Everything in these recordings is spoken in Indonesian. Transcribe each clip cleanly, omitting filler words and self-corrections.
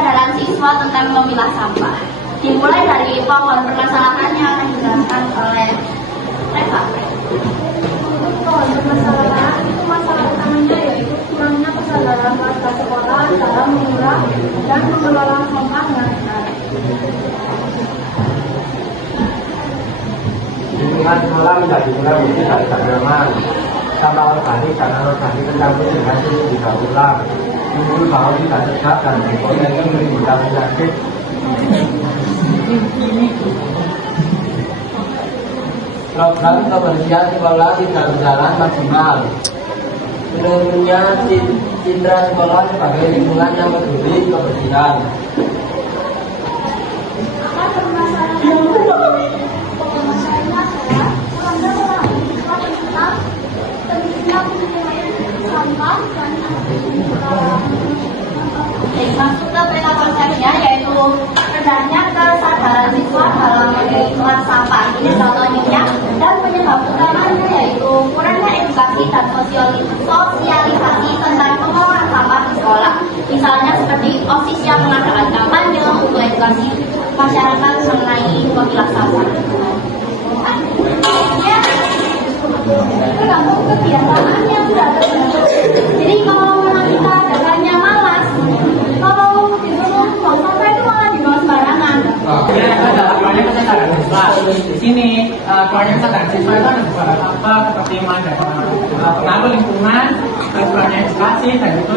kesadaran siswa tentang memilah sampah. Dimulai dari pohon permasalahannya akan dijelaskan oleh Reva. Pohon permasalahan itu masalah utamanya yaitu kurangnya kesadaran warga sekolah dalam memilah dan mengelola sampah dengan benar. Lingkungan sekolah menjadi guna bukti dari tanaman. Sampah organik dan anorganik tercampur dengan suhu didaur ulang. Timbul bau tidak sedap dan berpotensi menimbulkan penyakit. Program kebersihan sekolah tidak berjalan maksimal. Menurunnya citra sekolah sebagai lingkungan yang peduli kebersihan. Masuk ke peta konsepnya yaitu rendahnya kesadaran siswa dalam memilah sampah. Ini contohnya dan penyebab utamanya yaitu kurangnya edukasi dan sosialisasi tentang pengelolaan sampah di sekolah. Misalnya seperti OSIS yang mengadakan kampanye untuk edukasi masyarakat mengenai memilah sampah. Tergantung kebiasaan yang sudah ada. Jadi kalau kita dasarnya malas, kalau disuruh buang sampah itu malah dibuang sembarangan. Ini adalah proyek kesadaran siswa. Di sini proyek kesadaran siswa itu ada beberapa apa seperti pengaruh lingkungan, proyek edukasi dan itu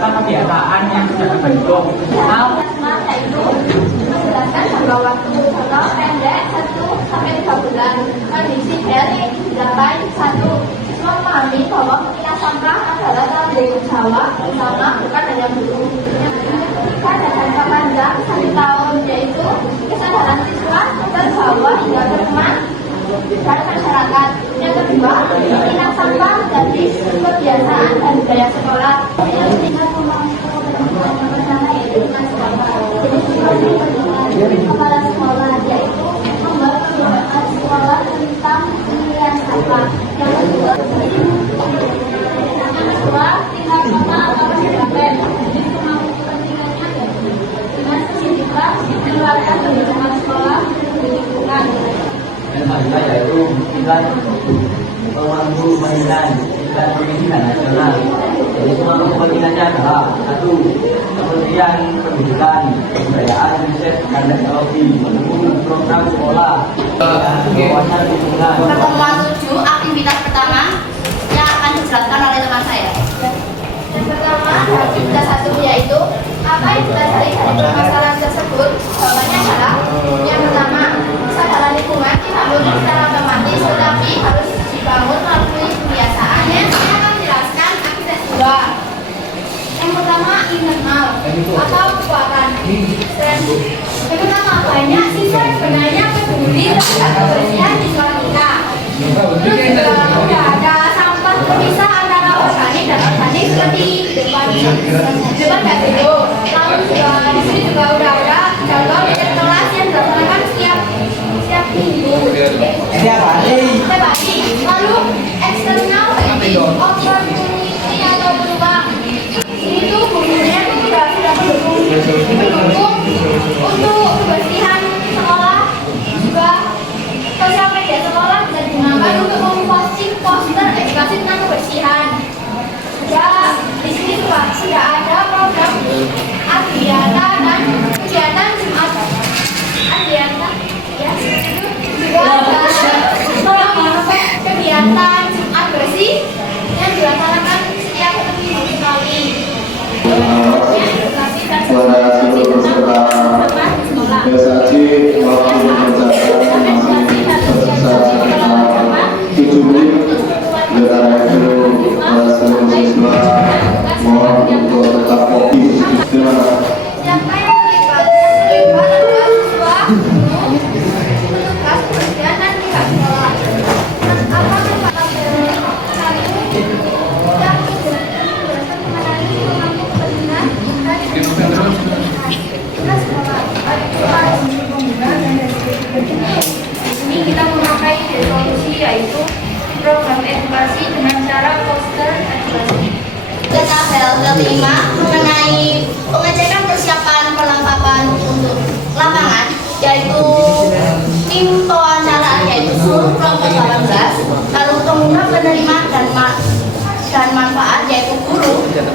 kebiasaan yang sudah terbentuk. Yaitu menjelaskan jangka waktu sekolah pendek 1-3 bulan. Kondisi dari dicapai 1. Siswa memahami bahwa memilah sampah adalah tanggung jawab bersama, bukan hanya guru. Yang ketiga dan jangka panjang 1 tahun, yaitu kesadaran siswa terbawa hingga teman dan masyarakat. Yang kedua, memilah sampah menjadi kebiasaan dan budaya sekolah. Yang ketiga, kepala sekolah yaitu membuat kebijakan sekolah tentang pemilihan sampah. Yang kedua, tingkat sama atau SKP. Jadi kemampuan kepentingannya dengan sesungguhnya mengeluarkan kebijakan sekolah di lingkungan. Dan selanjutnya yaitu tingkat pemangku mainan tingkat pemimpinan nasional. Jadi semua kepentingannya adalah 1. Kementerian Pendidikan, Kebudayaan, Riset dan Teknologi mendukung program sekolah pengawasan lingkungan. Pertemuan 7, aktivitas pertama yang akan dijelaskan oleh teman saya. Yang pertama, aktivitas 1 yaitu apa yang dipelajari dari permasalahan tersebut. Jawabannya adalah yang pertama, kesadaran lingkungan tidak murni secara otomatis, tetapi harus dibangun melalui kebiasaan. Yang saya akan jelaskan aktivitas 2. Yang pertama, internal atau kekuatan. Yang pertama, banyak siswa sebenarnya peduli terhadap kebersihan di sekolah kita. Terus juga udah ada sampah terpisah antara organik dan organik seperti di depan dan itu. Lalu juga di sini juga udah ada contoh meja kelas yang dilaksanakan setiap minggu. Setiap hari. Lalu eksternal seperti opportunity atau peluang. Ini tuh gurunya tuh sudah mendukung untuk kebersihan sekolah, juga sosial media sekolah bisa digunakan untuk memposting poster edukasi tentang kebersihan. Ya, di sini juga sudah ada program Adiata dan kegiatan Jumat. Adiata, ya, juga ada kegiatan Jumat bersih yang dilaksanakan setiap minggu sekali. Edukasi dan sosialisasi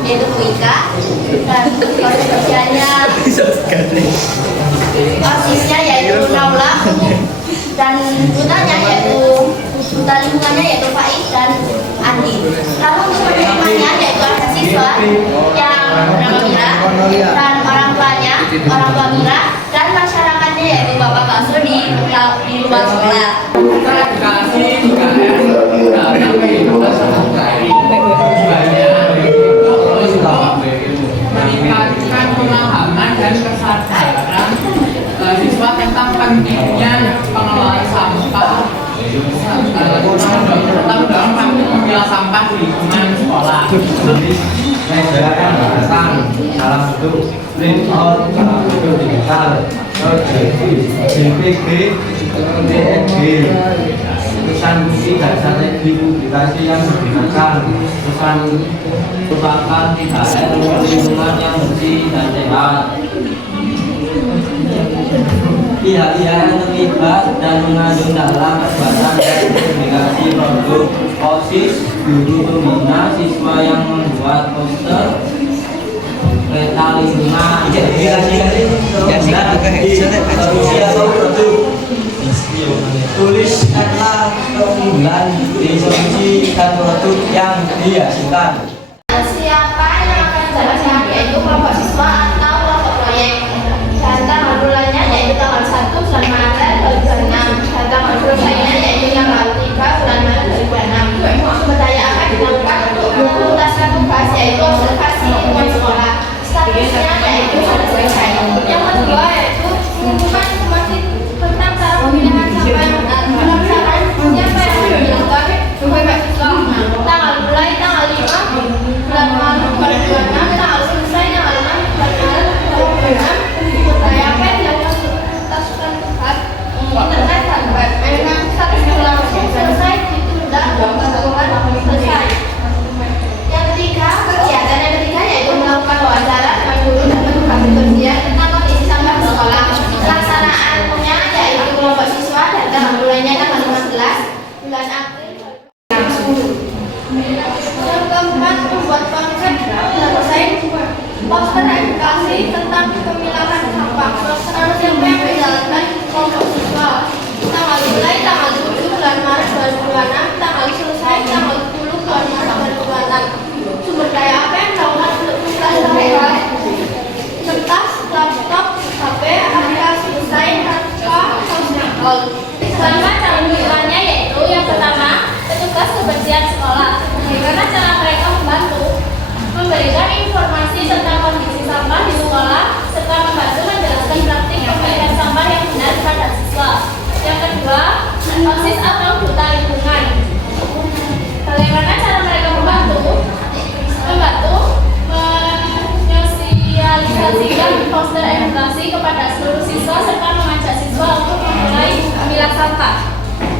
yaitu Bu Ika, dan kebersihannya OSIS-nya yaitu Naula, dan dutanya yaitu duta lingkungannya yaitu Faiz dan Andi. Lalu untuk penerimanya yaitu ada siswa yang bernama Mira, dan orang tuanya, orang tua Mira, dan masyarakatnya yaitu Bapak Bakso di luar sekolah. Terima kasih dalam kehidupan sehari-hari meningkatkan pemahaman dan kesadaran siswa tentang pentingnya pengelolaan sampah terutama dalam memilah sampah di lingkungan sekolah. Mengajarkan bahasan dalam bentuk print out, dalam bentuk digital, JPG, DNG, tulisan bukti dan strategi publikasi yang digunakan, tulisan merupakan tidak ada lingkungan yang bersih dan sehat. Pihak-pihak yang terlibat dan mengandung dalam perbuatan dan publikasi produk OSIS, guru pembina, siswa yang membuat poster, peta lingkungan, tuliskanlah keunggulan resolusi dan produk yang dihasilkan. Siapa yang akan menjalankan yaitu kelompok siswa atau kelompok proyek. Dan tanggal bulannya yaitu tanggal 1 bulan Maret 2006, dan tanggal selesainya yaitu tanggal 3 bulan Maret 2006. Sumber daya akan dilakukan untuk menuntaskan tugas yaitu observasi lingkungan sekolah. Statusnya yaitu sudah selesai. Yang kedua yaitu pengumuman informasi tentang cara pemilihan sampah yang benar. Penasaran siapa yang akan dilakukan sebagai siswa. Tanggal mulai tanggal 5 bulan Maret 2006, tanggal selesai tanggal 6 bulan Maret 2006. Sumber daya apa yang dilakukan untuk menuntaskan tugas internet dan web. Memang status evaluasi selesai ditunda pembangunan selesai. Yang ketiga, kegiatan yang ketiga yaitu melakukan wawancara dengan guru dan petugas kebersihan tentang kondisi sampah di sekolah. Pelaksanaannya yaitu kelompok siswa dan tanggal bulannya tanggal 15 bulan April 2010. Yang keempat, membuat konsep selesai poster edukasi tentang pemilahan sampah. Pelaksanaan yang dijalankan kelompok siswa. Tanggal mulai tanggal 7 bulan Maret 2006, tanggal selesai tanggal 10 bulan Maret 2006. Sumber daya apa yang dilakukan untuk pelaksanaan kertas, laptop, HP, harga selesai, harga sosial. Selama cara pemilihannya yaitu yang pertama, petugas kebersihan sekolah. Bagaimana cara mereka membantu memberikan informasi tentang kondisi sampah di sekolah serta membantu menjelaskan praktik pemilihan sampah yang benar kepada siswa. Yang kedua, OSIS atau duta lingkungan. Bagaimana cara mereka membantu menyosialisasikan poster edukasi kepada seluruh siswa serta mengajak siswa untuk memulai memilah sampah.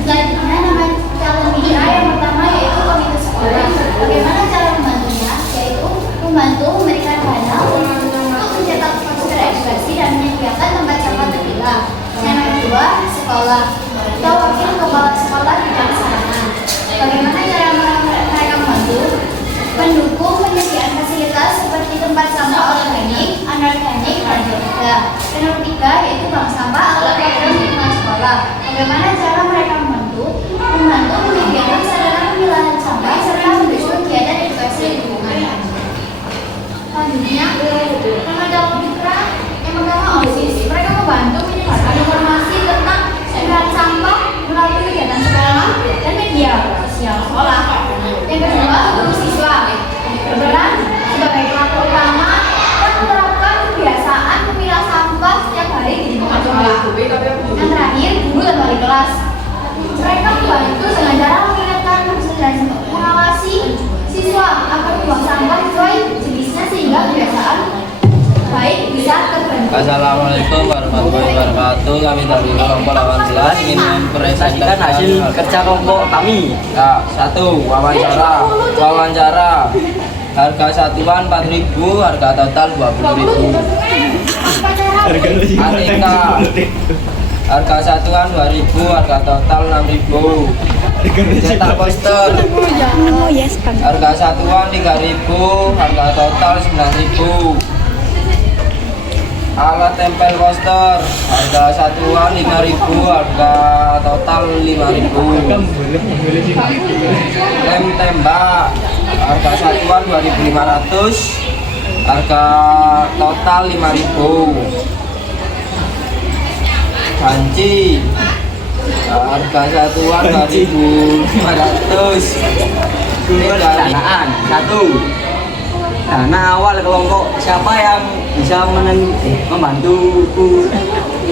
Selanjutnya, cara pemilihan yang pertama yaitu komite sekolah. Bagaimana cara membantunya? Yaitu membantu memberikan dana untuk mencetak poster edukasi dan menyediakan tempat sampah terpilah. Yang kedua, sekolah atau wakil kepala sekolah di sana. Bagaimana cara mereka membantu? Mendukung penyediaan fasilitas seperti tempat sampah organik, anorganik, dan ketiga. Dan yang ketiga yaitu bank sampah atau program lingkungan sekolah. Bagaimana cara mereka membantu? Membantu menyediakan sarana pemilahan sampah serta mendukung kegiatan edukasi lingkungan. Selanjutnya, dalam mitra yang pertama OSIS. Mereka membantu menyebarkan informasi tentang pemilahan sampah melalui kegiatan sekolah dan media sosial sekolah. Yang kedua, guru siswa berperan sebagai pelaku utama yang menerapkan kebiasaan memilah sampah setiap hari di lingkungan sekolah. Yang terakhir, guru dan wali kelas. Mereka membantu dengan cara mengingatkan dan mengawasi siswa agar membuang sampah sesuai jenisnya sehingga kebiasaan baik bisa terbentuk. Assalamualaikum warahmatullahi wabarakatuh. Kami dari kelompok 18 ingin mempresentasikan hasil kerja kelompok kami. Ya, 1. Wawancara. Harga satuan 4.000, harga total 20.000. ATK. Harga satuan 2.000, harga total 6.000. Cetak poster. Harga satuan 3.000, harga total 9.000. Alat tempel poster, harga satuan 5.000, harga total 5.000. Lem tembak, harga satuan 2.500, harga total 5.000. Panci, harga satuan 2.500. Ini dari satu dana awal kelompok siapa yang bisa membantu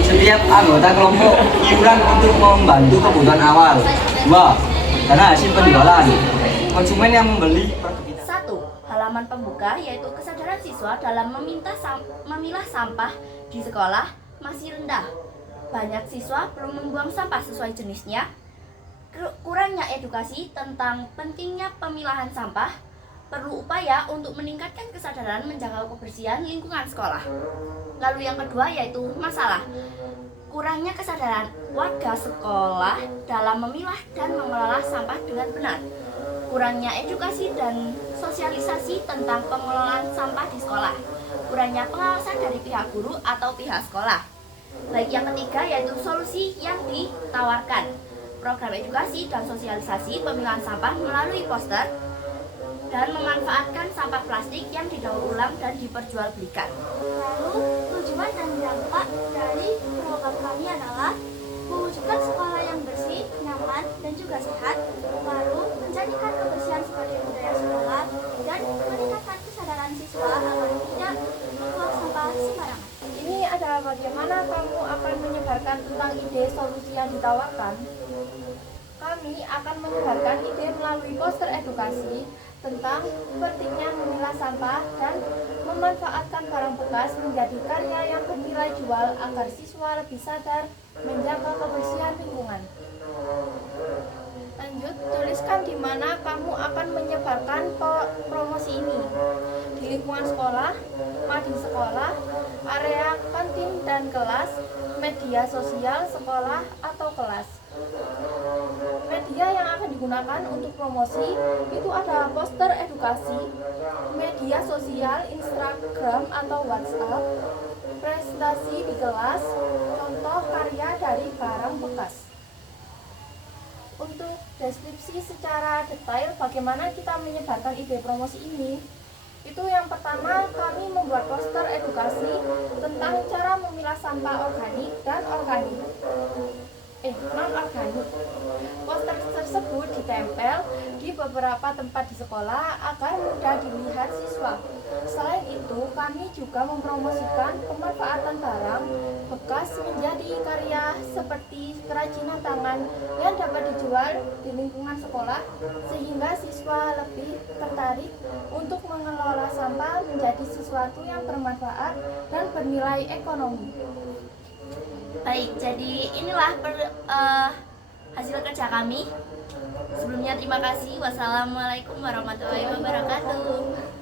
setiap anggota kelompok iuran untuk membantu kebutuhan awal. Dua, dana hasil penjualan konsumen yang membeli produk kita. 1. Halaman pembuka yaitu kesadaran siswa dalam memilah sampah di sekolah masih rendah. Banyak siswa belum membuang sampah sesuai jenisnya. Kurangnya edukasi tentang pentingnya pemilahan sampah. Perlu upaya untuk meningkatkan kesadaran menjaga kebersihan lingkungan sekolah. Lalu yang kedua yaitu masalah kurangnya kesadaran warga sekolah dalam memilah dan mengelola sampah dengan benar. Kurangnya edukasi dan sosialisasi tentang pengelolaan sampah di sekolah. Kurangnya pengawasan dari pihak guru atau pihak sekolah. Baik yang ketiga yaitu solusi yang ditawarkan. Program edukasi dan sosialisasi pemilahan sampah melalui poster dan memanfaatkan sampah plastik yang didaur ulang dan diperjualbelikan. Lalu, tujuan dan dampak dari program kami adalah mewujudkan sekolah yang bersih, nyaman, dan juga sehat. Lalu, menjadikan kebersihan sebagai budaya sekolah dan meningkatkan kesadaran siswa agar tidak membuang sampah sembarangan. Ini adalah bagaimana kamu akan menyebarkan tentang ide solusi yang ditawarkan. Kami akan menyebarkan ide melalui poster edukasi tentang pentingnya memilah sampah dan memanfaatkan barang bekas menjadi karya yang bernilai jual agar siswa lebih sadar menjaga kebersihan lingkungan. Lanjut, tuliskan di mana kamu akan menyebarkan promosi ini. Di lingkungan sekolah, mading sekolah, area kantin dan kelas, media sosial sekolah atau kelas. Media yang akan digunakan untuk promosi itu adalah poster edukasi, media sosial, Instagram atau WhatsApp, prestasi di kelas, contoh karya dari barang bekas. Untuk deskripsi secara detail bagaimana kita menyebarkan ide promosi ini, itu yang pertama kami membuat poster edukasi tentang cara memilah sampah organik dan non-organik. Poster tersebut ditempel di beberapa tempat di sekolah agar mudah dilihat siswa. Selain itu, kami juga mempromosikan pemanfaatan barang bekas menjadi karya seperti kerajinan tangan yang dapat dijual di lingkungan sekolah, sehingga siswa lebih tertarik untuk mengelola sampah menjadi sesuatu yang bermanfaat dan bernilai ekonomi. Baik, jadi inilah hasil kerja kami. Sebelumnya terima kasih. Wassalamualaikum warahmatullahi wabarakatuh.